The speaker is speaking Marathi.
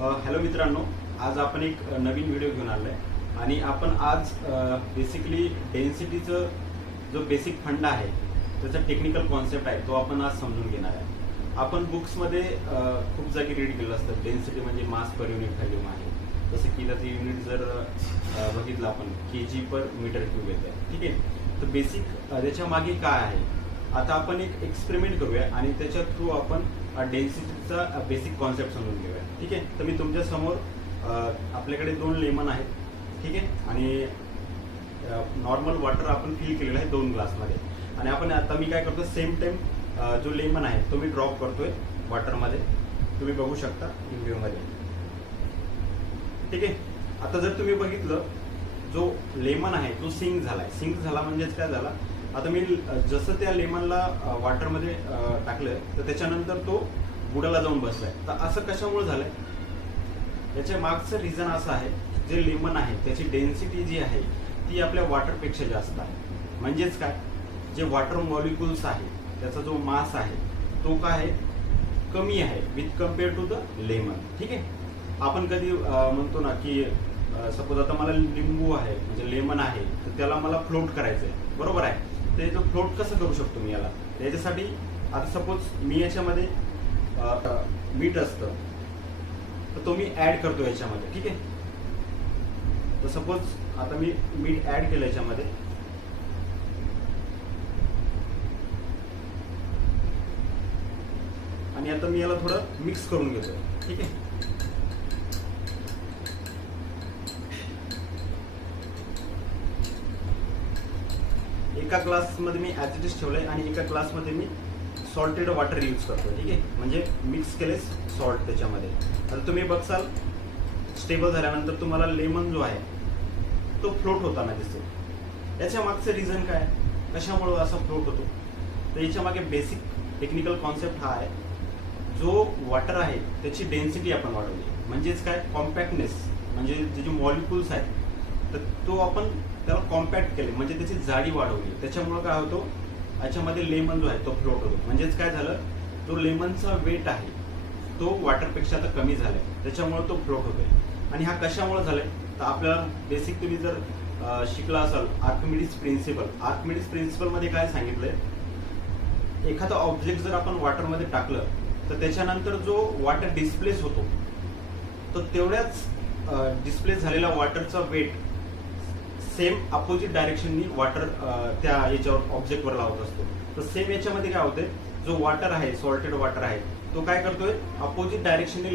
हॅलो मित्रांनो, आज आपण एक नवीन व्हिडिओ घेऊन आलोय आणि आपण आज बेसिकली डेन्सिटीचं जो बेसिक फंड आहे त्याचा टेक्निकल कॉन्सेप्ट आहे तो आपण आज समजून घेणार आहे. आपण बुक्समध्ये खूप जागी रीड केलं असतं डेन्सिटी म्हणजे मास पर युनिट व्हॉल्यूम आहे. जसं की त्याचं युनिट जर बघितलं आपण kg पर मीटर क्यूब येतं आहे. ठीक आहे, तर बेसिक त्याच्या मागे काय आहे आता आपण एक एक्सपेरिमेंट करूया आणि त्याच्या थ्रू आपण डेन्सिटीचा बेसिक कॉन्सेप्ट समजून घेऊया. ठीक आहे, तर मी तुमच्या समोर आपल्याकडे 2 लेमन आहेत. ठीक आहे, आणि नॉर्मल वॉटर आपण फिल केलेलं आहे 2 ग्लासमध्ये आणि आपण आता मी काय करतो सेम टाइम जो लेमन आहे तो मी ड्रॉप करतोय वॉटरमध्ये. तुम्ही बघू शकता इन व्ह्यूमध्ये. ठीक आहे, आता जर तुम्ही बघितलं जो लेमन आहे तो सिंक झालाय. सिंक झाला म्हणजेच काय झाला, आता मी जसं त्या लेमनला वॉटरमध्ये टाकलं तर त्याच्यानंतर तो बुडाला जाऊन बसलाय. तर असं कशामुळे झालंय, याच्या मागचं रिझन असं आहे जे लेमन आहे त्याची डेन्सिटी जी आहे ती आपल्या वॉटरपेक्षा जास्त आहे. म्हणजेच काय, जे वॉटर मॉलिक्युल्स आहे त्याचा जो मास आहे तो काय आहे, कमी आहे with compare to the lemon. ठीक आहे, आपण कधी म्हणतो ना की सपोज आता मला लिंबू आहे म्हणजे लेमन आहे तर त्याला मला फ्लोट करायचं आहे, बरोबर आहे. ते जो फ्लोट कसं करू शकतो मी याला, त्याच्यासाठी आता सपोज मी याच्यामध्ये मीठ असतं तर तो मी ऍड करतो याच्यामध्ये. ठीक आहे, तर सपोज आता मी मीठ ऍड केलं याच्यामध्ये आणि आता मी याला थोडं मिक्स करून घेतो. ठीक आहे, एका ग्लासमध्ये मी ऍसिडिस ठेवलंय आणि एका ग्लासमध्ये मी सॉल्टेड वॉटर यूज करतो. ठीक आहे, म्हणजे मिक्स केले सॉल्ट त्याच्यामध्ये. आता तुम्ही बघसाल स्टेबल झाल्यानंतर तुम्हाला लेमन जो आहे तो फ्लोट होताना दिसेल. याच्या मागचं रिझन काय, कशामुळे असा फ्लोट होतो, तर याच्या मागे बेसिक टेक्निकल कॉन्सेप्ट हा आहे, जो वॉटर आहे त्याची डेन्सिटी आपण वाढवली. म्हणजेच काय, कॉम्पॅक्टनेस, म्हणजे जे मॉलिक्युल्स आहेत तर तो आपण त्याला कॉम्पॅक्ट केले म्हणजे त्याची जाडी वाढवली. त्याच्यामुळे काय होतो, याच्यामध्ये लेमन जो आहे तो फ्लोट होतो. म्हणजेच काय झालं, जो लेमनचा वेट आहे तो वॉटरपेक्षा आता कमी झालाय, त्याच्यामुळे तो फ्लोट होतोय. आणि हा कशामुळे झालाय, तर आपल्याला बेसिक तुम्ही जर शिकला असाल आर्किमिडीज प्रिन्सिपल. आर्किमिडीज प्रिन्सिपल मध्ये काय सांगितलंय, एखादा ऑब्जेक्ट जर आपण वॉटरमध्ये टाकलं तर त्याच्यानंतर जो वॉटर डिस्प्लेस होतो तो तेवढ्याच डिस्प्लेस झालेला वॉटरचा वेट सेम अपोजिट डायरेक्शननी वॉटर त्या याच्यावर ऑब्जेक्टवर लावत असतो. तर सेम याच्यामध्ये काय होते, जो वॉटर आहे सॉल्टेड वॉटर आहे तो काय करतोय, अपोजिट डायरेक्शनने